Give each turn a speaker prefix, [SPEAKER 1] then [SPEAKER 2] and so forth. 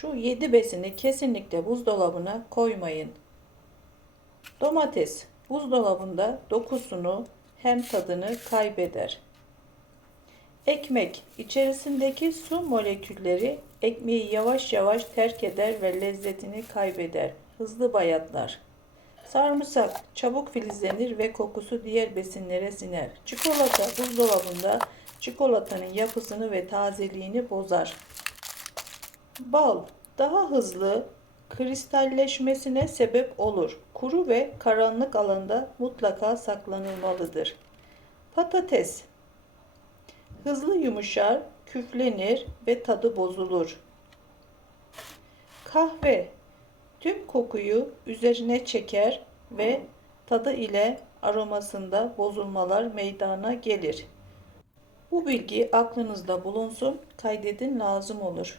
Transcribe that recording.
[SPEAKER 1] Şu 7 besini kesinlikle buzdolabına koymayın. Domates buzdolabında dokusunu hem tadını kaybeder. Ekmek içerisindeki su molekülleri ekmeği yavaş yavaş terk eder ve lezzetini kaybeder. Hızlı bayatlar. Sarımsak çabuk filizlenir ve kokusu diğer besinlere siner. Çikolata buzdolabında çikolatanın yapısını ve tazeliğini bozar. Bal daha hızlı kristalleşmesine sebep olur. Kuru ve karanlık alanda mutlaka saklanılmalıdır. Patates hızlı yumuşar, küflenir ve tadı bozulur. Kahve tüm kokuyu üzerine çeker ve tadı ile aromasında bozulmalar meydana gelir. Bu bilgi aklınızda bulunsun, kaydedin lazım olur.